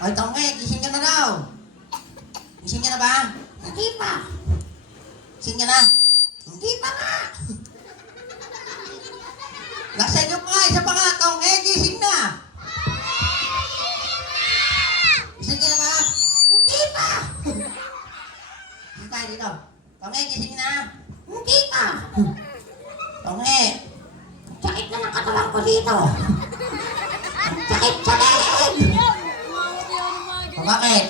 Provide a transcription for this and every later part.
Ay, Tonghe, gising ka na daw. Gising ka na ba? Hindi pa. Gising ka na? Hindi pa nga. Nasa inyo pa nga, isa pa nga, Tonghe, gising na. Gising ka na ba? Hindi pa. Gising tayo dito. Tonghe, gising na. Hindi pa. Tonghe. Sakit na ng katawan ko dito. Sakit sa leg. O bakit?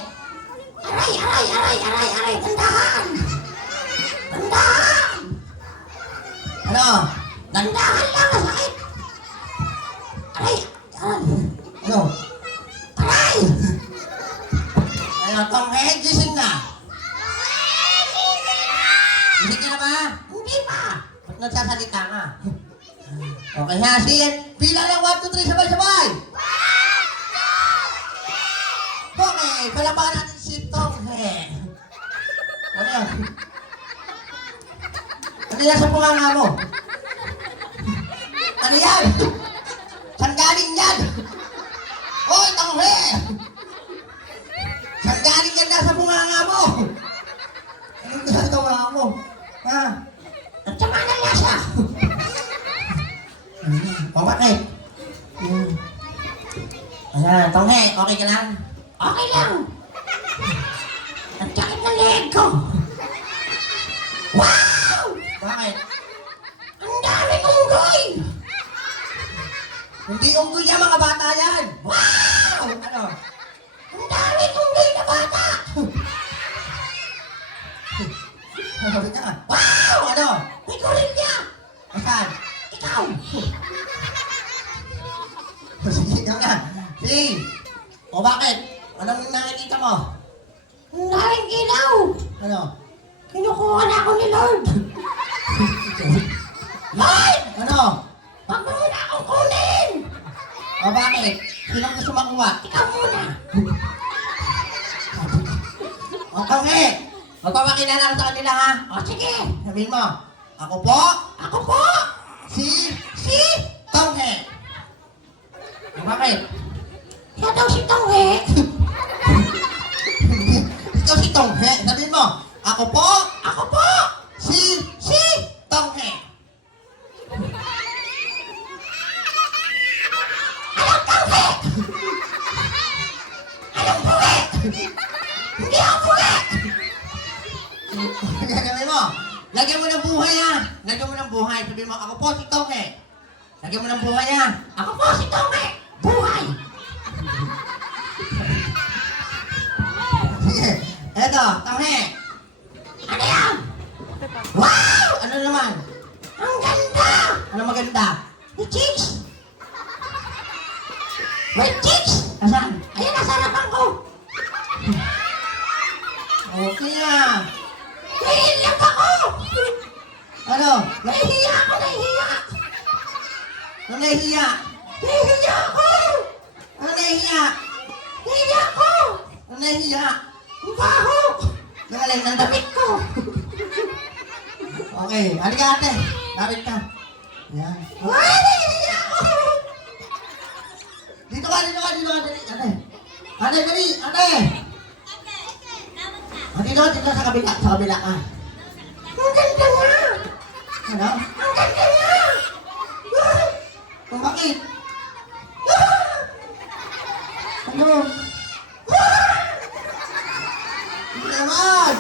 Aray, aray, aray, aray, aray. Dandahan. Dandahan. Ano? Dandahan lang ang sakit. Aray, aray. Ano? Aray. Ano, Tonghe, gising na. Gising ka na ba? Hindi pa. Ba't nagsasalita ka? Okay ha, sige. Pila lang, 1, 2, 3, sabay-sabay. Okay, palabakan natin si Tonghe. Ano yan? Ano yan sa punganga mo? Ano yan? Saan galing yan? Hoy, Tonghe! Saan galing yan nasa punganga mo? Anong ginagawa mo? Ha? Ang sama ng lasa. O bakit? Ayan, Tonghe, okay ka lang? Okay lang. Ang sakit ng leg ko. Wow! Bakit? Ang dami kong goy. Hindi unggoy niya, mga bata yan! Wow! Ano? Ang dami kong goy na bata. Sabi ka? Wow! Ano? May gorilya. Asan? Ikaw. Sige, ikaw na. Sige. O bakit? Anong nakikita mo? Ang daming ilaw. Ano? Kinukuha na ako ni Lord. Lord! Ano? Wag mo muna akong kunin. O bakit? Sinong gusto makuha? Ikaw muna. O Tonghe! Magpapakilala ko sa kanila ha? O sige. Sabihin mo, ako po, Ako po. si Tonghe. O bakit? Siya daw si Tonghe. Ikaw si Tonghe. Sabihin mo, ako po, Ako po. si Tonghe. Anong Tonghe? Anong buwi? Hindi ako buwi. Gagawin mo, lagyan mo ng buhay ha. Lagyan mo ng buhay. Sabihin mo, ako po si Tonghe. Lagyan mo ng buhay ha. Ako po si Tonghe. Buhay. Sige. Eto, Tonghe. Ano yan? Wow! Ano naman? Ang ganda. Ano maganda? May chicks. May chicks. Asan? Ayun, nasa harapan ko. Okay na. Nahihiyak ako. Ano? Nahihiya ako, nahihiya. Ano nahihiya? Nahihiya ako. Ano nahihiya? Nahihiya ako. Ano nahihiya? Ang baho. Yung alin, ng damit ko. Okay, halika ate. Lapit ka. Yan. Ay, nahihiya ako. Dito ka, dito ka, dito ka, dali. Ate. Ate, dali, ate. Dito ka, dito ka sa kabila. Sa kabila ka. Ang ganda nga. Ano? Ang ganda nga. Kung bakit? Ano? Hindi naman!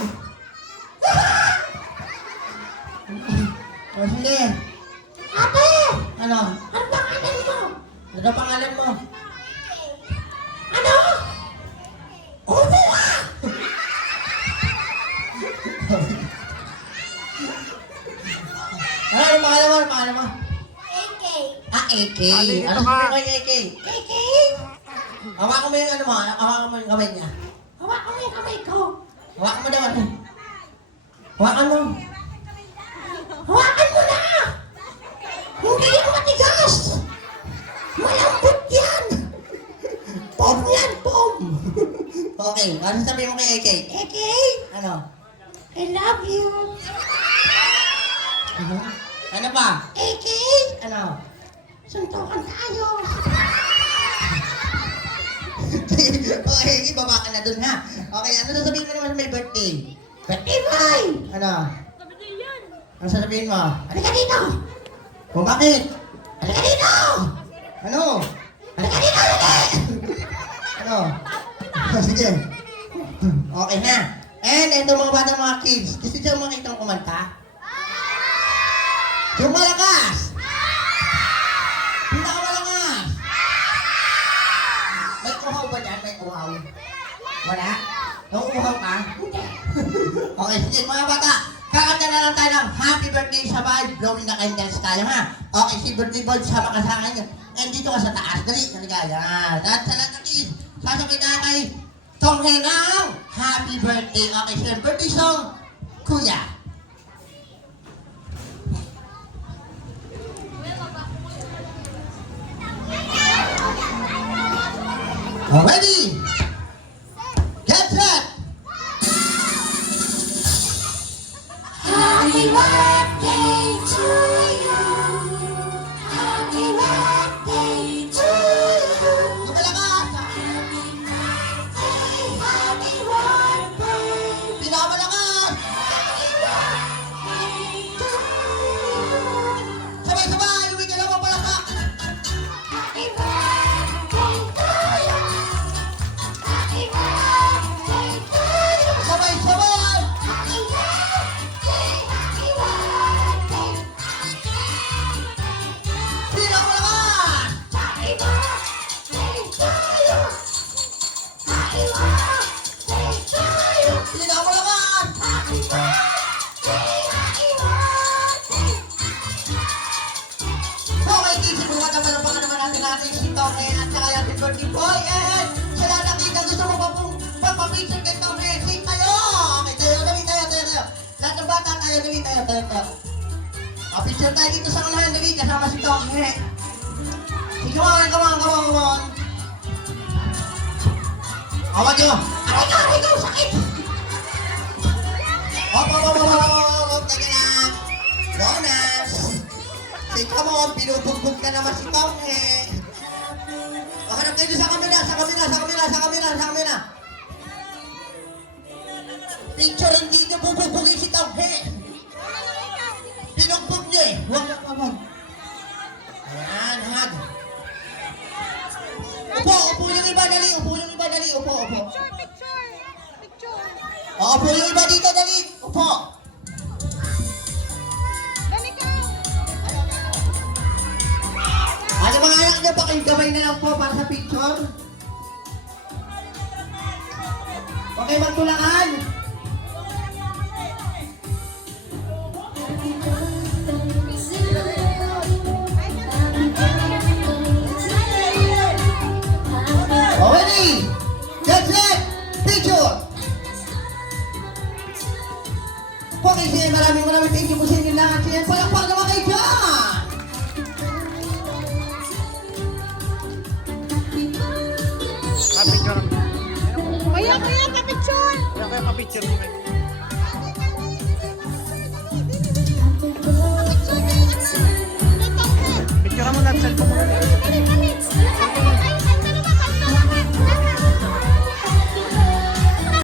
O sige. Ate, Ano? ano pangalan mo? Ano pangalan mo? Ano? Upo ka. Ano pangalan mo? Ano pangalan mo? AK. Ah, AK. Ano sabi mo kay AK? AK. Hawakan mo yung ano mo. Hawakan mo yung kamay niya. Hawakan mo yung kamay ko. Hawakan mo daw ano. Hawakan mo. Hawakan mo na. Hindi yan matigas. Malambot yan. Pom yan, pom. Okay, ano sabihin mo kay AK? AK, Ano? I love you. Ano pa? AK, Ano? suntukan tayo. Okay, ibaba ka na dun ha. Okay, ano sasabihin mo naman sa may birthday? Birthday boy! Ano? Ano sasabihin mo? Halika dito! Kung bakit? Halika dito! Ano? Halika dito! Halika! Ano? Sige. Okay na. And ito mga bata, mga kids. Gusto dyan makitang kumanta? Yung malakas! Pinakamalakas! May uhaw ba dyan? May uhaw? Wala? Nung uhaw ka? Okay, sige mga bata. Kakanta na lang tayo ng happy birthday sabay. Blowing the candles tayo ha. Okay, si birthday boy, sama ka sa akin. And dito ka sa taas. Dali, talaga. Yan. At sa lahat ng kids, sasabay na kay Tong Henang. Happy birthday. Okay, so yung birthday song, Kuya. Ready? Get set! Happy birthday to you! Happy birthday to you! Lumalakas! Happy birthday! Pinakamalakas! Happy to you! Sabay-sabay! Uwi ka lang mapalasak! Happy birthday to you! Happy birthday to you! Sabay-sabay! Happy birthday! Happy birthday! Pinakamalakas! Happy birthday to you! Happy birthday to you! Pinakamalakas! Happy birthday! Happy birthday! So, may kids, buwan naman ang naman natin si Tome at saka yung birthday boy. And sa lahat ng kids na gusto mo pa pong papapicture kay Tome, sing tayo! Okay, tayo. Lahat ng bata tayo, tayo. Picture tayo dito sa unahan, dali, kasama si Tome. Sige, come on. Awag nyo! Aray ko! Sakit! Hop! Teka lang! Donuts! Say, come on, pinubugbog na naman si Tome. Pakanap kayo sa kamera. Picture, hindi nyo bubugbugin si Tome. Pinugbog nyo eh. Huwag. Ayan, hag. Upo yung iba, dali. Upo. Picture. Upo yung iba dito, dali. Upo. Dali ka. Ano mga anak nyo, pakigabay na lang po para sa picture. Okay, magtulakan. Ready? Get set! Picture! Okay, siya, maraming thank you po sa inyo lahat. Siya, palakpak naman kayo dyan! Kuya, ka picture. Kaya pa-picture mo.